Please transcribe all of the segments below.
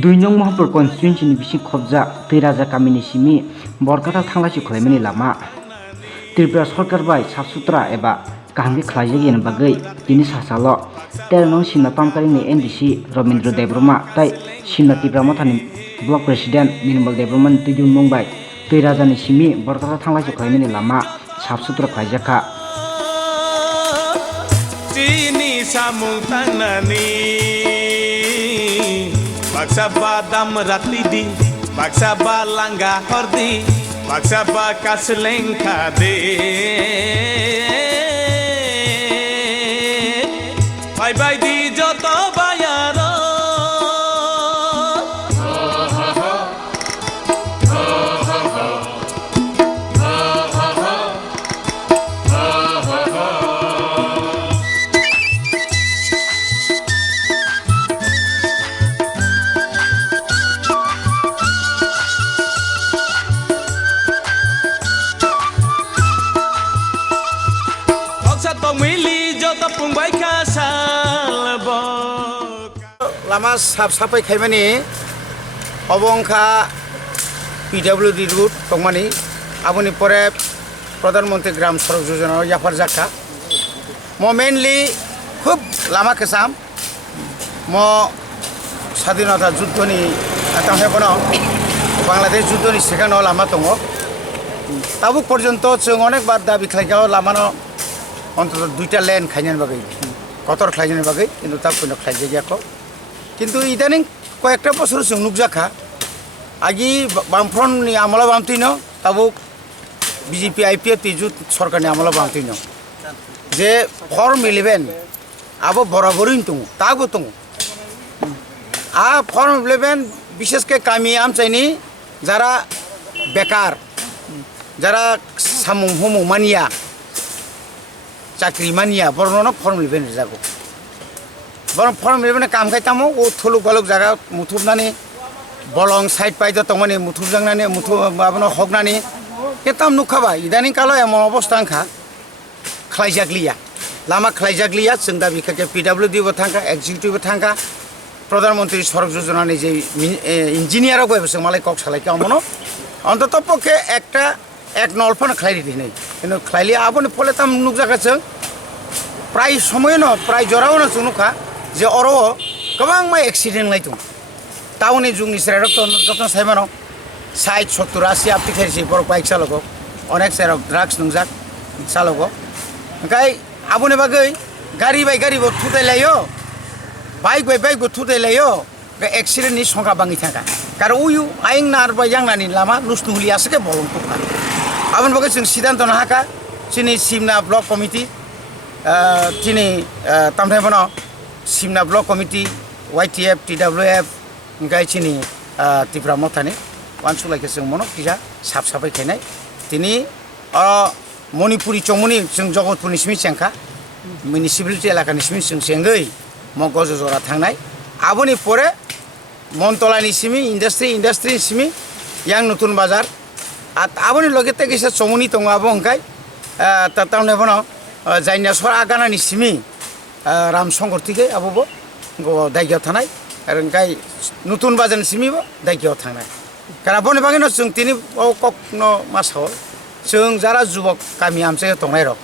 2 nong Mahapur constituency ni bising khobja Tiraja kamini simi borkata thanglasi khalaimani lama Tripura Sarkar bai safsutra eba kahangki khlaijagi ni bagai tini sasalo 13 nong simna pamkari ni NDC Romindro Debroma tai simna Tripura Mothani block president Nirmal Debroma 2 nong bai Tiraja ni simi borkata thanglasi khalaimani lama safsutra khlaijaka Cini samung tanani Baksa badam ratidi Baksa balangga hordi Baksa bakas lengkade Bye bye di joto bayaro Lama sapai khaimani obongkha PWD route tongmani aboni pore Pradhan Mantri Gram Sadak Yojana yapar jakha mo mainly khub lama kesam mo স্বাধীনতা যুদ্ধনি তামহে বনো বাংলাদেশ যুদ্ধনি সেখানে Lama tongo tabuk porjonto जों अनेक बार दाबि खालामो लामानो অন্তত 2টা lane খাইনান বাগै কতর খাইনান বাগै কিন্তু তা কোনো খাইজাগিয়াকো কিন্তু ইদানিং কয়েকটা বছর जों নুকজাখা আগি বামফ্রন্টনি আমলা বামতিনো তাবুক বিজেপি আইপিএফ তিজুত সরকারনি আমলা বামতিনো যে ফর্ম 11 আবো বরাবরই দङ তাগো দङ आ फर्म 11 विशेष के कामी आमचाइनि जरा बेकार जरा सामुं हुमुं मानिया चाकरी मानिया बरनो फर्म 11 जागो बरन फर्म 11 काम खाइतामो ओ थुलुक बालुक जागा मुथुबनानि बलं साइड पाइदा तंमानि मुथुबजांनानि मुथु माबानो हगनानि केताम नुखाबा इदानि कालो एमन अवस्था आंखा ख्लाइजाग्लिया लामा ख्लाइजाग्लिया जों दा बिखाके पिडब्लिउडि बो थांखा एक्जिकिउटिभ बो थांखा प्रधानमंत्री सड़क योजना ने जे इंजिनियर जों मालाय कक सालायके अमनो अंतत पक्षे एकटा एक नलफन खाइरि दिनै किन्तु खाइलि आबनि फले ताम नुकजाखा जों प्राय समयनो प्राय जरावनो जों नुखा जे अरो गोबां मा एक्सिडेन्ट लाय दं टाउननि जुगनि सेराव जतन साइमानो 60 70 80 आपति खाइसि बर बाइक चालको अनेक सेराव ड्राग्स नुजाक चालको ओंखाय आबनि बागै गारि बाय गारि बो थुदायलायो बाइक बाय बाइक बुथुदे लायो एक्सीडेंट नि संगा बाङि थाका कार उयु आइं नार बाय यांनानि लामा नुस्नुहुलि आसके बलं तोखा आबन बगे जों सिद्धांत न हाका सिनि सिमना ब्लक कमिटी तिनि तामथाय बनो सिमना ब्लक कमिटी वाइटीएफ टीडब्ल्यूएफ गाय सिनि त्रिपुरा मथानि वानसुलायके जों मनो किजा साफ साफाय खायनाय तिनि मणिपुरी चौमुनि जों जगतपुरनि सिमि चेंखा म्युनिसिपालिटी एलाकानि सिमि जों सेंगै मगज जरा थांनाय आबनि परे मनतलानि सिमि इंडस्ट्री सिमि यां नतुन बाजार आबनि लगेते गेसे चमुनि दङ आबो हंखाय तातावने बनो जायना सर आगानानि सिमि रामशंकरतिके आबोबो दायगियाव थानाय आरो हंखाय नतुन बाजारनि सिमिबो दायगियाव थांनाय कारण आबनि बागैनो जों तिनि ककनो मासाव जों जारा जुबक गामि आमसे दंनाय रक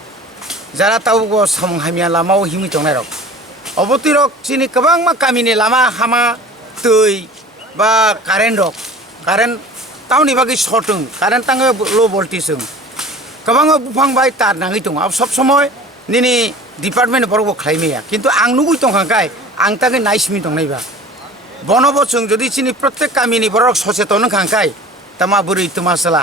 जारा तावगो सामुं हामिया लामाव हिमि दंनाय रक अबतिरक चिनि गोबां मा गामिनि लामा हामा दै बा कारेन्ट रक कारेन्ट टाउननि बागै सर्टों कारेन्ट ताङो लो भल्टेजों गोबां बुफांबाय तार नाङै दङ अब सब समय निनि डिपार्टमेन्ट बरगो खालामैया किन्तु आं नुगै दंखांखाय आं तागै नायसिमि दंनायबा बनबो जों जुदि चिनि प्रत्येक गामिनि बरक सचेतन खांखाय तामा बोरै तमासला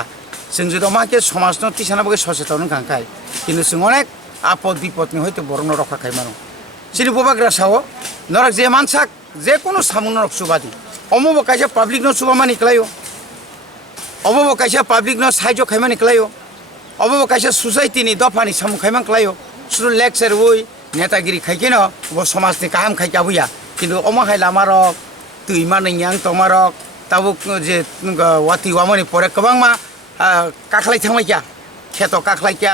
जों जुदि माके समाजनो तिसाना बागै सचेतन खांखाय किन्तु जों अनेक आपद विपदनि हयतो बरनो रखा खायमानो सिनि बबाग्रा साव नरक जे मानसाक जे कोनो सामुन नरक सुबादि अमबो कायसे पब्लिक न सुबा मानि क्लायो अमबो कायसे पब्लिक न साइजो खायमानि क्लायो अमबो कायसे सोसाइटी नि दफानि सामु खायमान क्लायो सुरु लेक्चर वइ नेतागिरि खायकेनो वो समाजनि काहाम खायका बुया किन्तु अमा हाय लामा रक तुइमा नयां तमारक ताबुक जे वाति वामनि परे गोबां मा काखलाय थांबायका खेतो काखलायका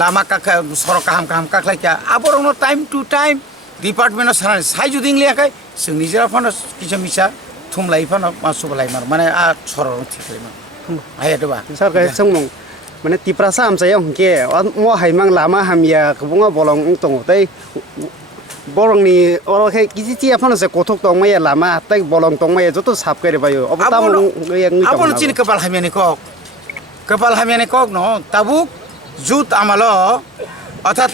लामा काखा सरक काहाम काखलायका आबरनो टाइम टू टाइम डिपार्टमेन्ट सानानै साइजुदिं लियाखै जों निजेरा फन किसा मिसा thumlai phano masubalai mar mane a sorong thiklai mar hai adoba sarkai songmong mane tiprasa amsaya hongke mo haimang lama hamya kubunga bolong tong tai borong ni oro khai kiji ti aphano se kothok tong mai lama tai bolong tong mai joto sap kare bayo obta mong yang ni abon chin kapal hamiani kok no tabuk jut amalo অর্থাৎ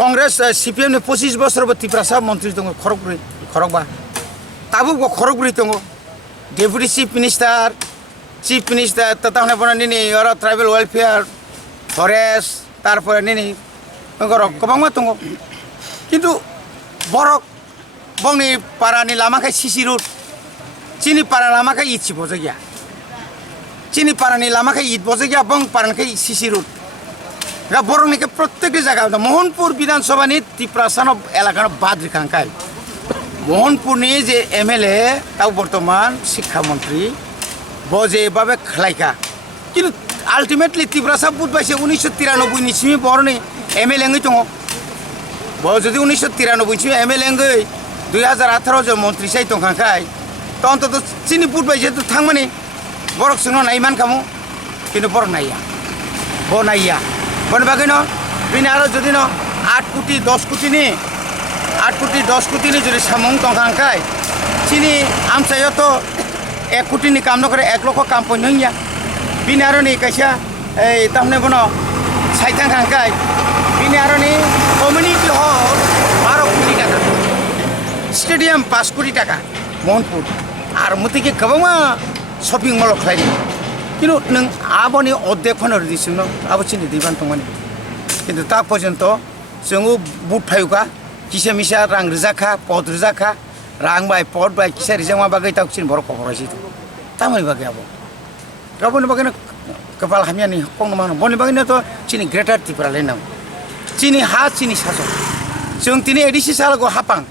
Congress CPM 25 বছর তিপ্রাসা মন্ত্রী দङ খরকবা তাবুক খরকগুড়ি দङ deputy chief minister তাহলে বনা নিনি আর tribal welfare forest তারপরে নিনি গোबांमा দङ কিন্তু বরক বংনি পারানি লামাখাই CC root চিনি পারা লামাখাই ইচ্ছি বজে গিয়া চিনি পারানি লামাখাই ইট বজে গিয়া বং পারানখাই সিসি রুট বরং প্রত্যেক জায়গা মোহনপুর বিধানসভা নি তিপ্রাসান এলাকার বাদ রেখাঙ্কাই মোহনপুরনি যে এমএলএ তাও বর্তমান শিক্ষামন্ত্রী বজেভাবে খেলাইকা কিন্তু আলটিমেটলি তিপ্রাসা বুধ পাইছে 1993 নি সিমি বরনি এমএলএ দङ যদি 1993 সিমি এমএলএ 2018 যে মন্ত্রী চাই দংখাঙ্কাই তো অন্তত চিনি বুধ পাইছে তো থাংমানি বরক সিংহ নাইমান খামু কিন্তু বরক নাইয়া নাইয়া বন বাকি বিনি আরো যদি 8 কোটি 10 কোটি নি 8 কোটি 10 কোটি নি যদি সামং দংখাঙ্কাই চিনি আমসায় তো 1 কোটি নি কাম নকরে 1 লক্ষ কাম পয়নিয়া বিনি আরো নি কাইসা এই তামনে বন সাইথাং খাঙ্কাই বিনি আরো নি কমিউনিটি হল 12 কোটি টাকা স্টেডিয়াম 5 কোটি টাকা মোহনপুর আর মতিকে গোबांमा শপিং মল খাইনি কিন্তু নং আবনি অর্ধেক ফানো দিছিং আবো চিনি দিবান তংমানি কিন্তু তা পর্যন্ত जों बुट फायुका किसे मिसा रां रिजाखा पद रिजाखा रां बाय पद बाय किसे रिजामा बागै ताव चिन बर खबरायसि तामै बागै आबो गाबोन बागै कपाल हामियानि खंग मान बनि बागै तो चिनि ग्रेटर त्रिपुरा लेनाव चिनि हा चिनि सासो जों तिनि एडिसि सालगो हापां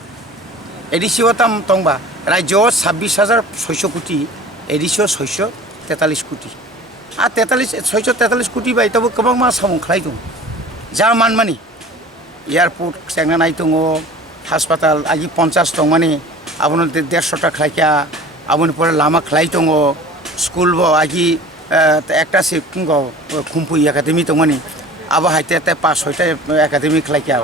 एडिसि वताम तंबा राज्य 26600 कोटी एडिसि 643 कोटी आ 643 कोटी बाय तब गोबांमा सामं खालाय दं जामान मानि एयारपोर्ट सेंना नाय दङ हासपाताल आगि 50 दं माने आबनो 150 टा खालायका आबनो परे लामा खालाय दङ स्कुल बो आगि एकटा से कुंग खुमफु एकाडेमी दं माने आबो हाइते 5-6 टा एकाडेमी खालायका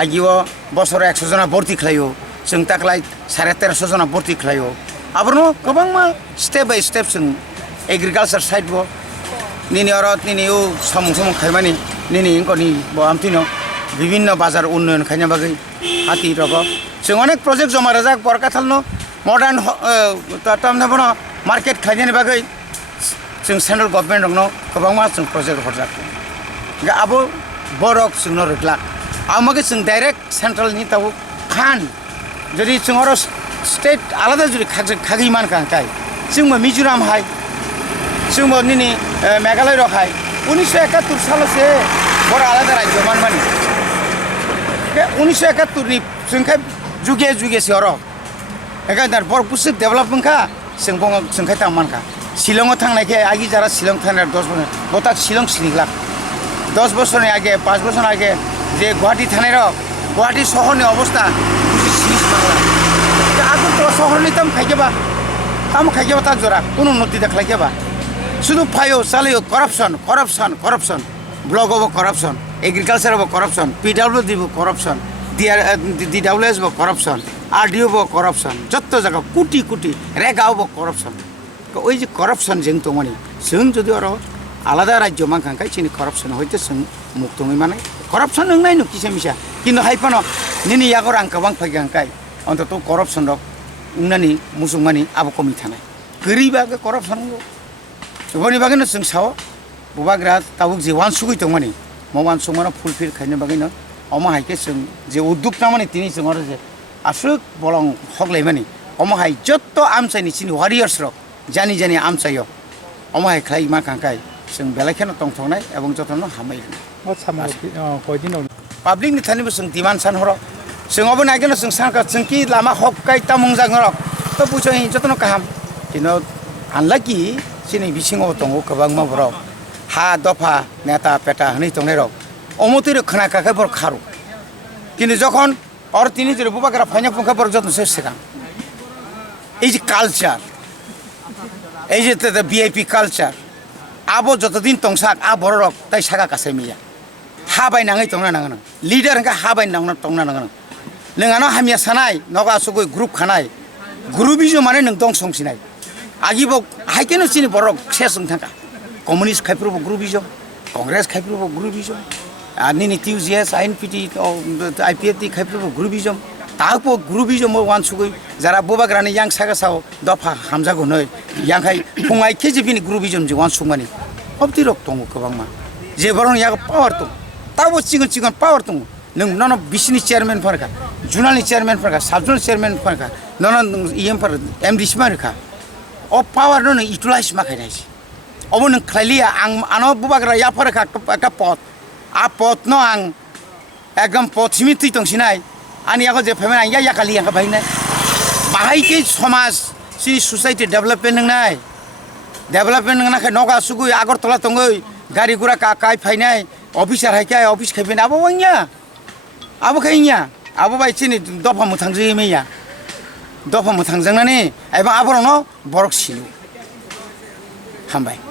आगिओ बसर 100 जना भर्ती खालायो जों ताकलाय 1350 जना भर्ती खालायो आबनो गोबांमा स्टेप बाय स्टेप जों एग्रिकालचार साइड बो निनि अरत निनि ओ सामु खायमानि निनि इंकनि बो आमतिनो বিভিন্ন বাজার উন্নয়ন খাইনা বাগै হাতি রব जों अनेक प्रजेक्ट जमा राजाक बरकाथालनो मडार्न तामना बनो मार्केट खाइनानि बागै जों सेन्ट्रेल गभर्नमेन्ट दंनो गोबांमा जों प्रजेक्ट हरजाक आबो बरक जोंनो रगला आमागे जों डाइरेक्ट सेन्ट्रेल नि ताव खान যদি जों अर स्टेट आलादा जुदि खागै मान कांकाय जों मिजोराम हाय जों निनि मेघालय रहाय 1971 साल से बर आलादा राज्य मानमानि 1971 नि जोंखाय जुगे जुगे से अर एखादार बर पुसि डेभलपमेन्ट का जोंखाय तामानखा शिलंआव थांनायखाय आगि जारा शिलं थानाय 10 बोसोर बता शिलं सिनिग्ला 10 बोसोरनि आगे 5 बोसोर आगे जे गुवाहाटी थानाय र गुवाहाटी शहरनि अवस्था बुझि सिनिस बांला आगु तो शहरनि ताम खाइकेबा ता जरा कोनो उन्नति देखलायकेबा শুধু ফাইও চালিও করাপশন ব্লক হবো করাপশন এগ্রিকালচার হবো করাপশন পিডাব্লিউডি হবো করাপশন ডিডাব্লিউএস হবো করাপশন আরডিও হবো করাপশন যত জায়গা কোটি কোটি রেগা হবো করাপশন ওই যে করাপশন जों তো মানে जों যদি আরো আলাদা রাজ্য মানখাঙ্কাই চিনি করাপশন হইতে जों মুক্তই মানে করাপশন নংনাই নো কিসে মিসা কিন্তু হাইপানো নিনি ইয়াগর আं गोबां फाइगांकाय অন্তত করাপশন রক উংনানি মুসুংমানি আবো কমি थानाय গরিবাগে করাপশন बनि बागैनो जों साव बबाग्रा ताबुक जे वान सुगै दं माने मवान सुमाना फुलफिल खायनो बागैनो अमा हायके जों जे उद्योग नामानि तिनि जों आरो जे आसुक बलं हगलाय माने अमा हाय जत्त आमसायनि सिनि वारियर्स रक जानि आमसायो अमा हाय खाय मा कांकाय जों बेलाखेनो तंथंनाय एबं जतनो हामाय पाब्लिक नि थानिबो जों डिमान्ड सान हर जों अबो नागेनो जों सानका जों कि लामा हगकाय तामुं जागन रक तो बुझै जतनो काहाम किनो आनलाकि চিনি বিছিङाव दङ गोबांमा बरक हा दफा नेता पेटा हनै दंनाय रक अमतिर खोनाकाखै बर खारु কিন্তু যখন और তিনি যদি বুবাগরা ফাইনা পঙ্কা बर जतन से सिगां এই যে কালচার এই যে ভিআইপি কালচার আবো যতদিন তংসাক আ বড় রক তাই সাকা কাছে মিয়া হাবাই নাঙै তংনা নাঙা লিডাर হংকা হাবাই নাঙना তংনা নাঙा नोंहानो हामिया सानाय नगा सुगै ग्रुप खानाय ग्रुप इजो माने नों दं संसिनाय आगिबो हाइकेनो सिनि बरक सेस थाका कम्युनिस्ट खाइफ्रोबो ग्रुप इजो कांग्रेस खाइफ्रोबो ग्रुप इजो आनिनि टिउजिएस आइएनपिटी आइपिएफटी खाइफ्रोबो ग्रुप इजो ताको ग्रुप इजो मो वान सुगै जारा बोबाग्रानि यां सागासाव दफा हामजागो नै यांखाय फुंगाय केजिपिनि ग्रुप इजो जे वान सुमानि अबति रक दङ गोबांमा जे बरन या पावर दं ताबो सिगन सिगन पावर दं नों नन बिसिनि चेयारमेन फरका जुनालनि चेयारमेन फरका सब जुनाल चेयारमेन फरका नन इएम फर एमडीसी मारका अ पावर नन इउटिलाइज माखायनायसि अब नों खालिया आं आनो बुबाग्रा या फरका का पद आ पद न आं एकदम पथिमि थै दंसिनाय आनि याखौ जे फेमेन आं या खालि याखौ बायनाय बाहाय के समाज सिनि सोसाइटी डेभलपमेन्ट नंनाय डेभलपमेन्ट नंनाखै नगा सुगै आगरतला दङै गारि गुरा काकाय फायनाय अफिसार हायखाय अफिस खायफेन आबो वांया आबो खायनिया आबो बायसिनि दफा मोथांजोय मैया दफा मोथांजोंनानै एबा आबरनो बरक सिलु हामबाय